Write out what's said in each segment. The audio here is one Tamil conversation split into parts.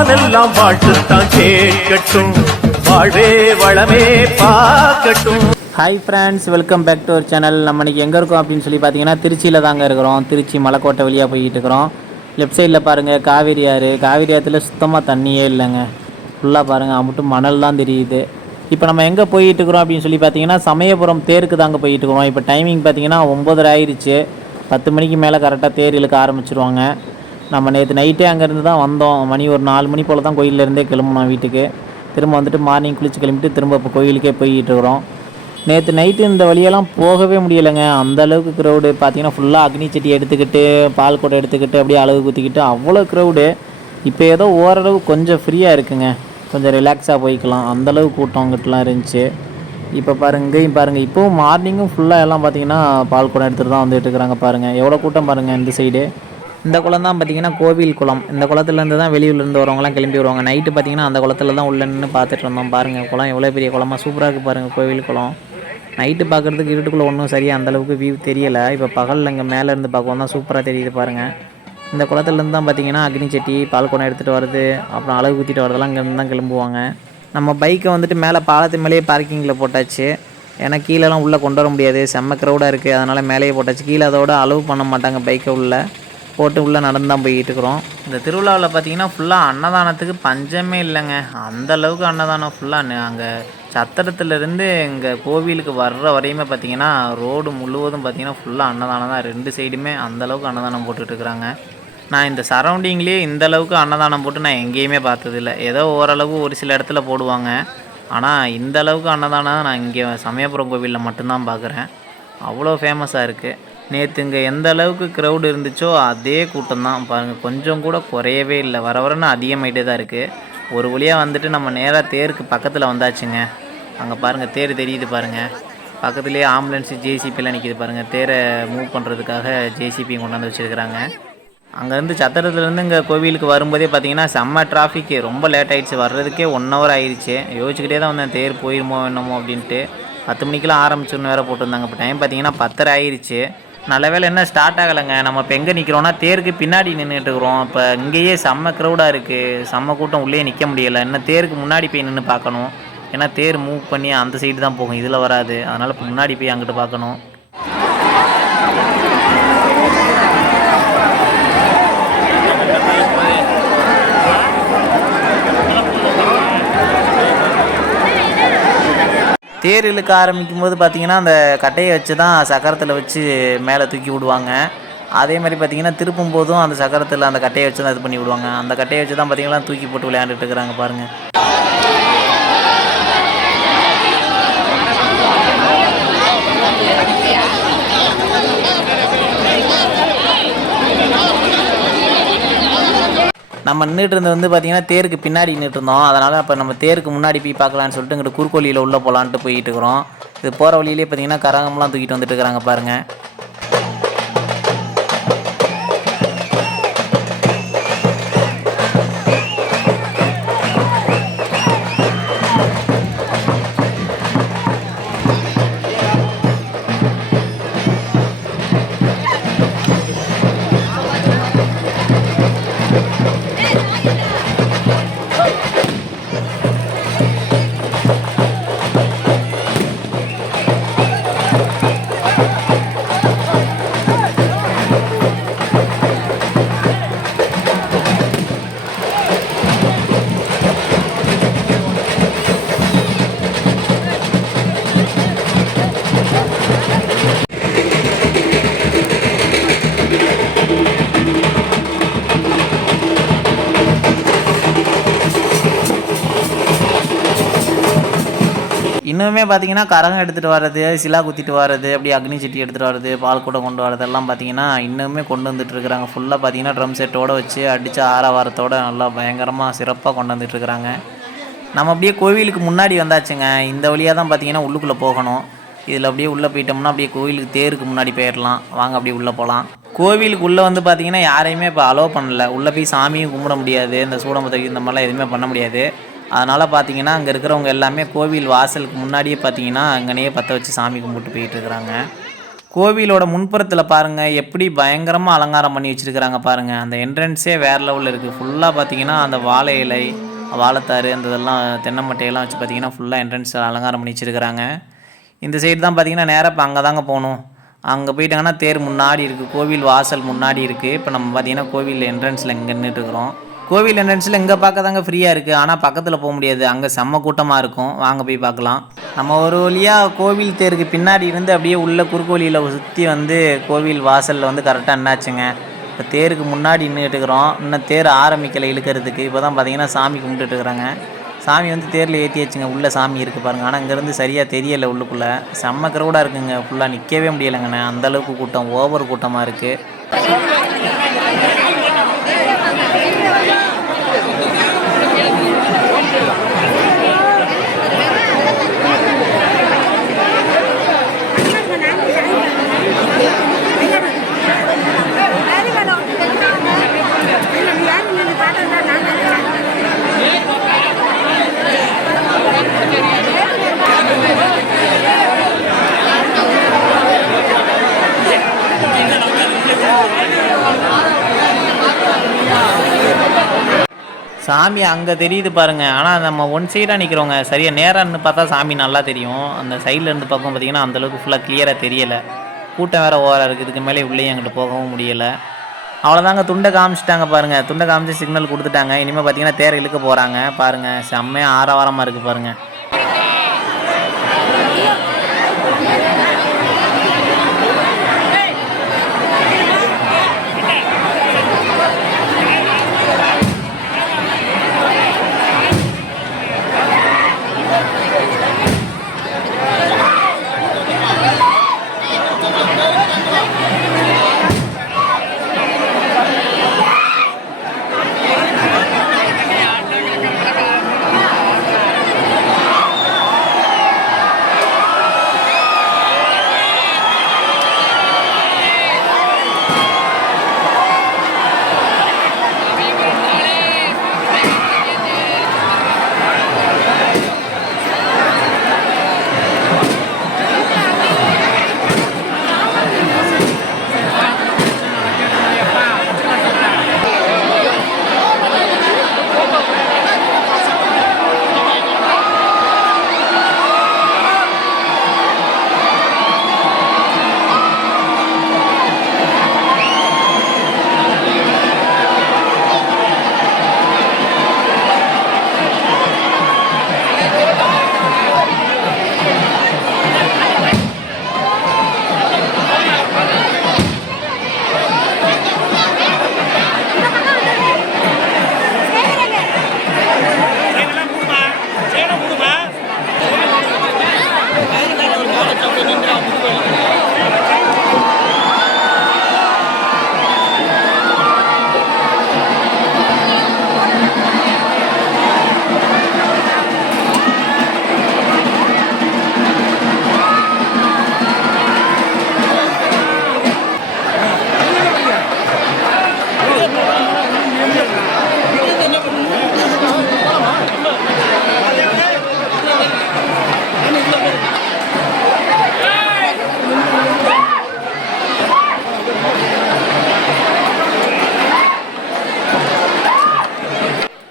வானெல்லாம் வாழ்த்துத்தான் கேட்கட்டும். வாழ்வே வளமே பார்க்கட்டும். Hi friends welcome back to our channel நம்ம இன்றைக்கி எங்கே இருக்கோம் அப்படின்னு சொல்லி பார்த்தீங்கன்னா திருச்சியில் தாங்க இருக்கிறோம். திருச்சி மலைக்கோட்டை வழியாக போய்கிட்டு இருக்கிறோம். லெஃப்ட் சைடில் பாருங்கள் காவேரி ஆறு. காவேரி ஆற்றுல சுத்தமாக தண்ணியே இல்லைங்க. ஃபுல்லாக பாருங்கள் அம்பிட்டு மணல் தான் தெரியுது. இப்போ நம்ம எங்கே போயிட்டு இருக்கிறோம் அப்படின்னு சொல்லி பார்த்தீங்கன்னா சமயபுரம் தேருக்கு தாங்க போயிட்டு இருக்கிறோம். இப்போ டைமிங் பார்த்தீங்கன்னா ஒம்பதரை ஆயிடுச்சு. பத்து மணிக்கு மேலே கரெக்டாக தேர் இழுக்க ஆரம்பிச்சிருவாங்க. நம்ம நேற்று நைட்டே அங்கேருந்து தான் வந்தோம். மணி ஒரு நாலு மணி போல் தான் கோயிலேருந்தே கிளம்புனோம் வீட்டுக்கு. திரும்ப வந்துட்டு மார்னிங் குளிச்சு கிளம்பிட்டு திரும்ப இப்போ கோயிலுக்கே போய்கிட்டு இருக்கிறோம். நேற்று நைட்டு இந்த வழியெல்லாம் போகவே முடியலைங்க. அந்த அளவுக்கு க்ரௌடு பார்த்தீங்கன்னா ஃபுல்லாக அக்னி சட்டி எடுத்துக்கிட்டு பால் குடம் எடுத்துக்கிட்டு அப்படியே அளவு குத்திக்கிட்டு அவ்வளோ க்ரௌடு இப்போ ஏதோ ஓரளவு கொஞ்சம் ஃப்ரீயாக இருக்குங்க. கொஞ்சம் ரிலாக்ஸாக போய்க்கலாம். அந்தளவு கூட்டம் அங்கிட்டலாம் இருந்துச்சு. இப்போ பாருங்க இங்கேயும் பாருங்கள் இப்போவும் மார்னிங்கும் ஃபுல்லாக எல்லாம் பார்த்தீங்கன்னா பால் குடம் எடுத்துகிட்டு தான் வந்துட்டு இருக்கிறாங்க பாருங்கள் எவ்வளோ கூட்டம் பாருங்கள் இந்த சைடு இந்த குளம் தான் பார்த்தீங்கன்னா கோவில் குளம். இந்த குளத்துலேருந்து தான் வெளியூர்லேருந்து வரவங்கலாம் கிளம்பி வருவாங்க. நைட்டு பார்த்தீங்கன்னா அந்த குளத்துல தான் உள்ள நின்று பார்த்துட்டு இருந்தோம். பாருங்கள் குளம் எவ்வளோ பெரிய குளமா சூப்பராக இருக்குது பாருங்கள் கோவில் குளம். நைட்டு பார்க்குறதுக்கு இருட்டுக்குள்ளே ஒன்றும் சரியாக அந்தளவுக்கு வியூ தெரியலை. இப்போ பகலில் இங்கே மேலே இருந்து பார்க்கவும் தான் சூப்பராக தெரியுது பாருங்கள் இந்த குளத்துலேருந்து தான் பார்த்தீங்கன்னா அக்னி சட்டி பால் குடம் எடுத்துகிட்டு வருது அப்புறம் அளவு குத்திட்டு வரதெல்லாம் இங்கேருந்து தான் கிளம்புவாங்க. நம்ம பைக்கை வந்துட்டு மேலே பாலத்து மேலேயே பார்க்கிங்கில் போட்டாச்சு. ஏன்னா கீழேலாம் உள்ளே கொண்டு வர முடியாது. செம்ம க்ரௌடாக இருக்குது அதனால் மேலேயே போட்டாச்சு. கீழே அதோட அளவு பண்ண மாட்டாங்க பைக்கை உள்ளே. போட்டு உள்ளே நடந்து தான் போய்கிட்டு இருக்கிறோம் இந்த திருவிழாவில் பார்த்தீங்கன்னா ஃபுல்லாக அன்னதானத்துக்கு பஞ்சமே இல்லைங்க. அந்த அளவுக்கு அன்னதானம் ஃபுல்லாக அங்கே சத்திரத்துலேருந்து இங்கே கோவிலுக்கு வர்ற வரையுமே பார்த்தீங்கன்னா ரோடு முழுவதும் பார்த்தீங்கன்னா ஃபுல்லாக அன்னதானம் தான். ரெண்டு சைடுமே அந்தளவுக்கு அன்னதானம் போட்டுட்டு இருக்கிறாங்க நான் இந்த சரௌண்டிங்லேயே இந்த அளவுக்கு அன்னதானம் போட்டு நான் எங்கேயுமே பார்த்ததில்ல. ஏதோ ஓரளவு ஒரு சில இடத்துல போடுவாங்க. ஆனால் இந்த அளவுக்கு அன்னதானம் நான் இங்கே சமயபுரம் கோவிலில் மட்டும்தான் பார்க்குறேன் அவ்வளோ ஃபேமஸாக இருக்குது நேற்று இங்கே எந்த அளவுக்கு க்ரௌடு இருந்துச்சோ அதே கூட்டம் தான் பாருங்கள் கொஞ்சம் கூட குறையவே இல்லை. வர வரன்னு அதிகமாகிட்டே தான் இருக்குது ஒரு வழியாக வந்துட்டு நம்ம நேராக தேருக்கு பக்கத்தில் வந்தாச்சுங்க. அங்கே பாருங்கள் தேர் தெரியுது பாருங்கள் பக்கத்துலேயே ஆம்புலன்ஸு ஜேசிபிலாம் நிற்கிது பாருங்கள் தேரை மூவ் பண்ணுறதுக்காக ஜேசிபியும் கொண்டாந்து வச்சுருக்கிறாங்க. அங்கேருந்து சத்திரத்துலேருந்து இங்கே கோவிலுக்கு வரும்போதே பார்த்தீங்கன்னா செம்ம டிராஃபிக்கு ரொம்ப லேட் ஆகிடுச்சு வர்றதுக்கே ஒன் ஹவர் ஆயிடுச்சு யோசிச்சுக்கிட்டே தான் வந்தேன். தேர் போயிருமோ என்னமோ அப்படின்ட்டு. பத்து மணிக்கெலாம் ஆரம்பிச்சுன்னு வேறு போட்டிருந்தாங்க. இப்போ டைம் பார்த்தீங்கன்னா பத்தரை ஆயிடுச்சு நல்ல வேளை என்ன ஸ்டார்ட் ஆகலைங்க. நம்ம இப்போ எங்கே நிற்கிறோன்னா தேருக்கு பின்னாடி நின்றுட்டு இருக்கிறோம். இப்போ இங்கேயே செம்ம க்ரௌடாக இருக்குது செம்ம கூட்டம் உள்ளே நிற்க முடியலை. இன்னும் தேருக்கு முன்னாடி போய் நின்று பார்க்கணும். ஏன்னா தேர் மூவ் பண்ணி அந்த சைடு தான் போகும். இதில் வராது. அதனால் இப்போ முன்னாடி போய் அங்கிட்டு பார்க்கணும். தேர் இழுக்க ஆரம்பிக்கும் போது பார்த்தீங்கன்னா அந்த கட்டையை வச்சு தான் சக்கரத்தில் வச்சு மேலே தூக்கி விடுவாங்க. அதே மாதிரி பார்த்தீங்கன்னா திருப்பும் போதும் அந்த சக்கரத்தில் அந்த கட்டையை வச்சு தான் இது பண்ணி விடுவாங்க. அந்த கட்டையை வச்சு தான் பார்த்தீங்கன்னா தூக்கி போட்டு விளையாண்டுட்டு இருக்கிறாங்க பாருங்கள் நம்ம நின்றுட்டு இருந்தது வந்து பார்த்தீங்கன்னா தேருக்கு பின்னாடி நின்றுட்டு இருந்தோம். அதனால் அப்போ நம்ம தேருக்கு முன்னாடி போய் பார்க்கலான்னு சொல்லிட்டு இங்கிட்ட குறுக்கோலியில் உள்ளே போகலான்ட்டு போயிட்டு இருக்கிறோம். இது போகிற வழியிலே பார்த்தீங்கன்னா கரகம்லாம் தூக்கிட்டு வந்துட்டு இருக்கிறாங்க பாருங்கள் இன்னுமே பார்த்தீங்கன்னா கரகம் எடுத்துகிட்டு வர்றது சிலா குத்திட்டு வர்றது அப்படி அக்னி சட்டி எடுத்துகிட்டு வர்றது பால் கூட கொண்டு வரது எல்லாம் பார்த்தீங்கன்னா இன்னுமே கொண்டு வந்துட்டு இருக்கிறாங்க. ஃபுல்லாக பார்த்தீங்கன்னா ட்ரம் செட்டோட வச்சு அடித்த ஆரவாரத்தோடு நல்லா பயங்கரமாக சிறப்பாக கொண்டு வந்துட்டு இருக்கிறாங்க. நம்ம அப்படியே கோவிலுக்கு முன்னாடி வந்தாச்சுங்க. இந்த வழியாக தான் பார்த்தீங்கன்னா உள்ளுக்குள்ளே போகணும். இதில் அப்படியே உள்ளே போயிட்டோம்னா அப்படியே கோவிலுக்கு தேருக்கு முன்னாடி போயிடலாம் வாங்க அப்படியே உள்ளே போகலாம் கோவிலுக்கு உள்ளே வந்து பார்த்தீங்கன்னா யாரையுமே இப்போ அலோவ் பண்ணல. உள்ளே போய் சாமியும் கும்பிட முடியாது. இந்த சூடம்பத்தை இந்த மாதிரிலாம் எதுவுமே பண்ண முடியாது. அதனால் பார்த்தீங்கன்னா அங்கே இருக்கிறவங்க எல்லாமே கோவில் வாசலுக்கு முன்னாடியே பார்த்தீங்கன்னா அங்கனையே பற்ற வச்சு சாமி கும்பிட்டு போயிட்டு இருக்கிறாங்க. கோவிலோட முன்புறத்தில் பாருங்கள் எப்படி பயங்கரமாக அலங்காரம் பண்ணி வச்சுருக்கிறாங்க பாருங்கள் அந்த என்ட்ரன்ஸே வேறு லெவலில் இருக்குது ஃபுல்லாக பார்த்தீங்கன்னா அந்த வாழை இலை வாழைத்தாறு அந்த இதெல்லாம் தென்னை மட்டையெல்லாம் வச்சு பார்த்தீங்கன்னா ஃபுல்லாக என்ட்ரன்ஸ் அலங்காரம் பண்ணி வச்சுருக்கிறாங்க. இந்த சைடு தான் பார்த்தீங்கன்னா நேராக இப்போ அங்கே தாங்க போகணும். அங்கே போயிட்டாங்கன்னா தேர் முன்னாடி இருக்குது கோவில் வாசல் முன்னாடி இருக்குது இப்போ நம்ம பார்த்தீங்கன்னா கோவில் என்ட்ரன்ஸில் இங்கே நின்றுட்டுருக்குறோம் கோவில் என்ட்ரன்ஸில் இங்கே பார்க்க தாங்க ஃப்ரீயாக இருக்குது ஆனால் பக்கத்தில் போக முடியாது. அங்கே செம்ம கூட்டமாக இருக்கும். வாங்க போய் பார்க்கலாம். நம்ம ஒரு வழியாக கோவில் தேருக்கு பின்னாடி இருந்து அப்படியே உள்ள குறுக்கு வழியில் சுற்றி வந்து கோவில் வாசலில் வந்து கரெக்டாக என்னாச்சுங்க இப்போ தேருக்கு முன்னாடி நின்றுட்டு இருக்கிறோம். இன்னும் தேர் ஆரம்பிக்கலை இழுக்கிறதுக்கு. இப்போ தான் பார்த்தீங்கன்னா சாமி கும்பிட்டுட்டு இருக்கிறாங்க. சாமி வந்து தேரில் ஏற்றி வச்சுங்க உள்ளே சாமி இருக்குது பாருங்கள் ஆனால் இங்கேருந்து சரியாக தெரியலை உள்ளுக்குள்ளே. செம்ம க்ரௌடாக இருக்குங்க. ஃபுல்லாக நிற்கவே முடியலைங்கண்ணே. அந்தளவுக்கு கூட்டம். ஓவர் கூட்டமாக இருக்குது சாமி அங்கே தெரியுது பாருங்க. ஆனால் நம்ம ஒன் சைடாக நிற்கிறோங்க சரியாக நேராக இருந்து பார்த்தா சாமி நல்லா தெரியும். அந்த சைடில் இருந்து பக்கம் பார்த்தீங்கன்னா அந்தளவுக்கு ஃபுல்லாக கிளியராக தெரியலை. கூட்டம் வேறு ஓவராக இருக்குது இதுக்கு மேலே உள்ளே எங்கிட்ட போகவும் முடியலை. அவ்வளோதாங்க துண்டை காமிச்சிட்டாங்க பாருங்கள் துண்டை காமிச்சு சிக்னல் கொடுத்துட்டாங்க. இனிமேல் பார்த்தீங்கன்னா தேர் இழுக்க போகிறாங்க பாருங்கள் செம்மையாக ஆரவாரமாக இருக்குது பாருங்கள்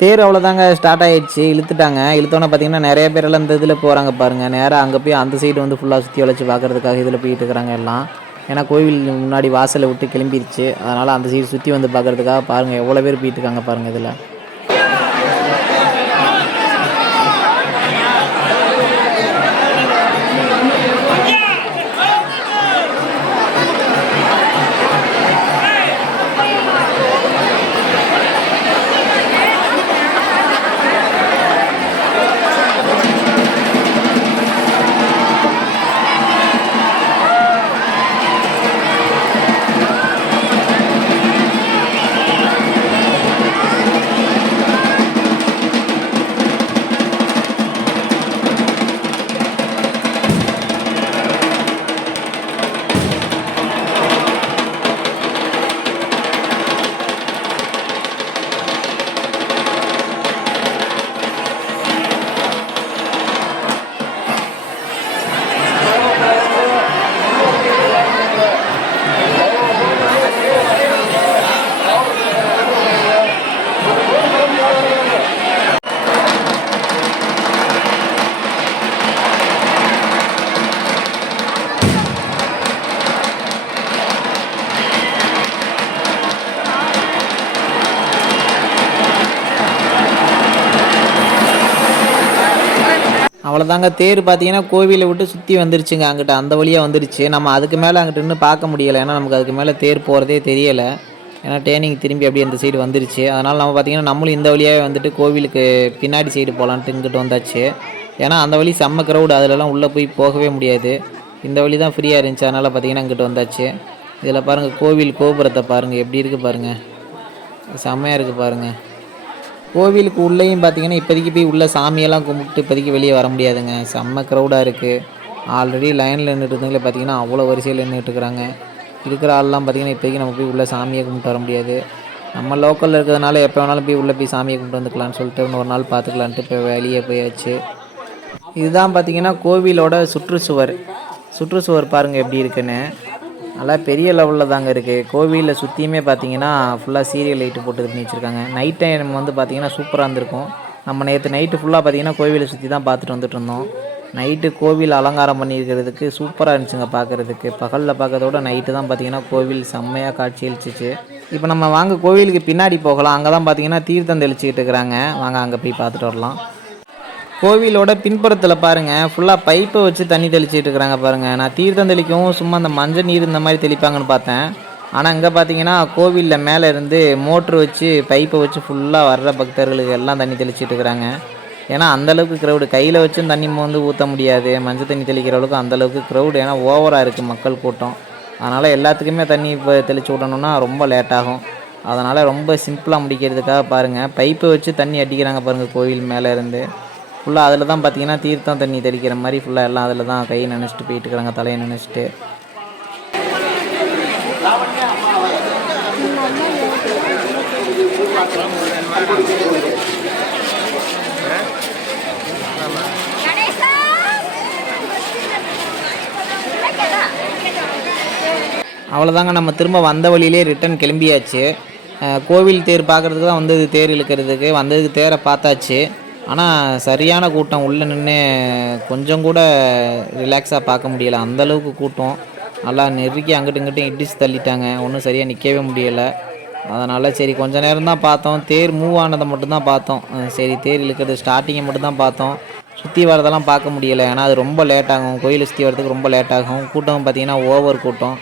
தேர் அவ்வளோதாங்க ஸ்டார்ட் ஆகிடுச்சு இழுத்துட்டாங்க. இழுத்தோன்னே பார்த்தீங்கன்னா நிறைய பேரெல்லாம் இந்த இதில் போகிறாங்க பாருங்கள் நேராக அங்கே போய் அந்த சைடு வந்து ஃபுல்லாக சுற்றி வளைச்சி பார்க்குறதுக்காக இதில் போயிட்டு இருக்கிறாங்க எல்லாம். ஏன்னா கோவில் முன்னாடி வாசலை விட்டு கிளம்பிடுச்சு அதனால் அந்த சைடு சுற்றி வந்து பார்க்கறதுக்காக பாருங்கள் எவ்வளோ பேர் போயிட்டு இருக்காங்க பாருங்கள் இதில். அவ்வளோதாங்க தேர் பார்த்தீங்கன்னா கோவிலை விட்டு சுற்றி வந்துருச்சுங்க. அங்கிட்ட அந்த வழியாக வந்துருச்சு. நம்ம அதுக்கு மேலே அங்கிட்ட நின்று பார்க்க முடியலை. ஏன்னா நமக்கு அதுக்கு மேலே தேர் போகிறதே தெரியலை. ஏன்னா டேர்னிங் திரும்பி அப்படியே அந்த சைடு வந்துருச்சு. அதனால் நம்ம பார்த்திங்கன்னா நம்மளும் இந்த வழியாகவே வந்துட்டு கோவிலுக்கு பின்னாடி சைடு போகலான்ட்டு இங்கிட்டு வந்தாச்சு. ஏன்னா அந்த வழி செம்ம க்ரௌடு அதிலலாம் உள்ளே போய் போகவே முடியாது. இந்த வழி தான் ஃப்ரீயாக இருந்துச்சு. அதனால் பார்த்திங்கன்னா இங்கிட்டு வந்தாச்சு. இதில் பாருங்கள் கோவில் கோபுரத்தை பாருங்கள் எப்படி இருக்குது பாருங்கள் செம்மையாக இருக்குது பாருங்கள் கோவிலுக்கு உள்ளேயும் பார்த்தீங்கன்னா இப்போதைக்கு போய் உள்ளே சாமியெல்லாம் கும்பிட்டு இப்போதைக்கு வெளியே வர முடியாதுங்க. செம்ம க்ரௌடாக இருக்குது ஆல்ரெடி லைனில் நின்றுட்டு இருந்தவங்களே பார்த்தீங்கன்னா அவ்வளோ வரிசையில் நின்றுட்டு இருக்கிறாங்க இருக்கிற ஆள்லாம் பார்த்தீங்கன்னா இப்போதைக்கு நம்ம போய் உள்ளே சாமியை கும்பிட்டு வர முடியாது. நம்ம லோக்கலில் இருக்கிறதுனால எப்போ வேணாலும் போய் உள்ளே போய் சாமியை கும்பிட்டு வந்துக்கலாம்னு சொல்லிட்டு இன்னொரு நாள் பார்த்துக்கலான்ட்டு இப்போ வெளியே போயாச்சு. இதுதான் பார்த்திங்கன்னா கோவிலோட சுற்றுச்சுவர். சுற்றுச்சுவர் பாருங்கள் எப்படி இருக்குன்னு. நல்லா பெரிய லெவலில் தாங்க இருக்குது கோவிலில் சுற்றியுமே பார்த்தீங்கன்னா ஃபுல்லாக சீரியல் லைட்டு போட்டு பண்ணி வச்சுருக்காங்க. நைட் டைம் வந்து பார்த்தீங்கன்னா சூப்பராக இருந்திருக்கும். நம்ம நேற்று நைட்டு ஃபுல்லாக பார்த்தீங்கன்னா கோவிலை சுற்றி தான் பார்த்துட்டு வந்துட்டு இருந்தோம். நைட்டு கோவில் அலங்காரம் பண்ணியிருக்கிறதுக்கு சூப்பராக இருந்துச்சுங்க பார்க்குறதுக்கு பகலில் பார்க்கறதோட நைட்டு தான் பார்த்தீங்கன்னா கோவில் செம்மையாக காட்சி இப்போ நம்ம வாங்க கோவிலுக்கு பின்னாடி போகலாம். அங்கே தான் பார்த்தீங்கன்னா தீர்த்தம் தெளிச்சிக்கிட்டு இருக்கிறாங்க. வாங்க அங்கே போய் பார்த்துட்டு வரலாம். கோவிலோட பின்புறத்தில் பாருங்கள் ஃபுல்லாக பைப்பை வச்சு தண்ணி தெளிச்சிட்டு இருக்கிறாங்க பாருங்கள் நான் தீர்த்தம் தெளிக்கவும் சும்மா அந்த மஞ்சள் நீர் இந்த மாதிரி தெளிப்பாங்கன்னு பார்த்தேன். ஆனால் இங்கே பார்த்தீங்கன்னா கோவிலில் மேலே இருந்து மோட்ரு வச்சு பைப்பை வச்சு ஃபுல்லாக வர்ற பக்தர்களுக்கு எல்லாம் தண்ணி தெளிச்சிட்டு இருக்கிறாங்க. ஏன்னா அந்தளவுக்கு க்ரௌடு கையில் வச்சும் தண்ணி வந்து ஊற்ற முடியாது. மஞ்சள் தண்ணி தெளிக்கிற அளவுக்கு அந்தளவுக்கு க்ரௌடு ஏன்னா ஓவராக இருக்குது மக்கள் கூட்டம். அதனால் எல்லாத்துக்குமே தண்ணி இப்போ தெளிச்சு விடணுன்னா ரொம்ப லேட்டாகும் அதனால் ரொம்ப சிம்பிளாக முடிக்கிறதுக்காக பாருங்கள் பைப்பை வச்சு தண்ணி அடிக்கிறாங்க பாருங்கள் கோவில் மேலே இருந்து. ஃபுல்லாக அதில் தான் பார்த்தீங்கன்னா தீர்த்தம் தண்ணி தெளிக்கிற மாதிரி ஃபுல்லாக எல்லாம் அதில் தான் கையை நினச்சிட்டு போயிட்டு இருக்கிறாங்க தலையை நினச்சிட்டு. அவ்வளோதாங்க நம்ம திரும்ப வந்த வழியிலே ரிட்டர்ன் கிளம்பியாச்சு. கோவில் தேர் பார்க்குறதுக்கு தான் வந்தது தேர் இழுக்கிறதுக்கு. வந்ததுக்கு தேரை பார்த்தாச்சு. ஆனால் சரியான கூட்டம் உள்ளே நின்று கொஞ்சம் கூட ரிலாக்ஸாக பார்க்க முடியலை. அந்தளவுக்கு கூட்டம். நல்லா நெருக்கி அங்கிட்டும் இங்கிட்டும் இடிச்சு தள்ளிட்டாங்க. ஒன்றும் சரியாக நிற்கவே முடியலை. அதனால் சரி கொஞ்ச நேரம் தான் பார்த்தோம். தேர் மூவ் ஆனதை மட்டும்தான் பார்த்தோம். சரி தேர் இழுக்கிறது ஸ்டார்டிங்கை மட்டும்தான் பார்த்தோம். சுற்றி வரதெல்லாம் பார்க்க முடியலை. ஏன்னா அது ரொம்ப லேட் ஆகும். கோயில் சுற்றி வரதுக்கு ரொம்ப லேட் ஆகும். கூட்டம் பார்த்திங்கன்னா ஓவர் கூட்டம்.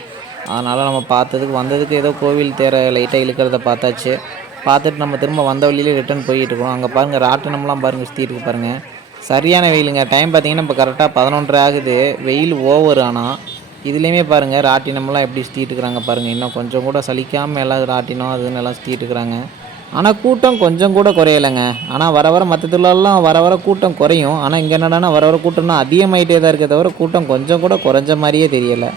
அதனால் நம்ம பார்த்ததுக்கு வந்ததுக்கு ஏதோ கோவில் தேரை லைட்டாக இழுக்கிறத பார்த்தாச்சு. பார்த்துட்டு நம்ம திரும்ப வந்த வழியிலே ரிட்டர்ன் போயிட்டு இருக்கோம். அங்கே பாருங்கள் ராட்டினம்லாம் பாருங்கள் சுற்றி இருக்கு பாருங்கள் சரியான வெயிலுங்க. டைம் பார்த்தீங்கன்னா இப்போ கரெக்டாக பதினொன்றரை ஆகுது. வெயில் ஓவர் ஆனால் இதுலேயுமே பாருங்கள் ராட்டினம்லாம் எப்படி சுற்றிட்டு இருக்கிறாங்க பாருங்கள் இன்னும் கொஞ்சம் கூட சலிக்காமல் எல்லாம் ராட்டினம் அதுன்னு எல்லாம் சுற்றிட்டு இருக்கிறாங்க. ஆனால் கூட்டம் கொஞ்சம் கூட குறையலைங்க. ஆனால் வர வர மற்ற வர வர கூட்டம் குறையும். ஆனால் இங்கே என்னடான்னா வர வர கூட்டம்னா அதிகமாகிட்டே தான் இருக்கே தவிர கூட்டம் கொஞ்சம் கூட குறைஞ்ச மாதிரியே தெரியலை.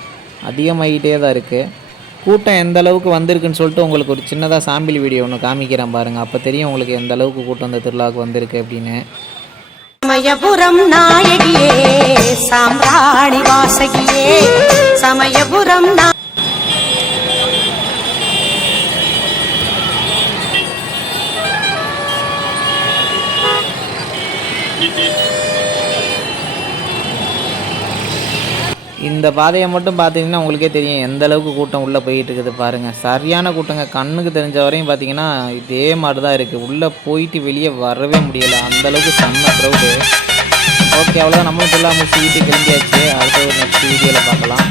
அதிகமாகிட்டே தான் இருக்குது கூட்டம் எந்த அளவுக்கு வந்திருக்குன்னு சொல்லிட்டு உங்களுக்கு ஒரு சின்னதாக சாம்பிள் வீடியோ ஒன்று காமிக்கிறேன் பாருங்கள் அப்போ தெரியும் உங்களுக்கு எந்த அளவுக்கு கூட்டம் இந்த திருவிழாவுக்கு வந்திருக்கு அப்படின்னு. சமயபுரம் நாயகியே சாம்ராணி வாசகியே சமயபுரம் இந்த பாதையை மட்டும் பார்த்தீங்கன்னா உங்களுக்கே தெரியும் எந்த அளவுக்கு கூட்டம் உள்ளே போயிட்டு இருக்குது பாருங்கள் சரியான கூட்டங்க. கண்ணுக்கு தெரிஞ்ச வரையும் பார்த்தீங்கன்னா இதே மாதிரி தான் இருக்குது உள்ளே போயிட்டு வெளியே வரவே முடியலை. அந்தளவுக்கு செம்ம க்ரௌடு ஓகே அவ்வளோதான் நம்மளும் ஃபுல்லாக முடிச்சு வீட்டுக்கு கிளம்பியாச்சு. அடுத்த ஒரு நெக்ஸ்ட் வீடியோவில் பார்க்கலாம்.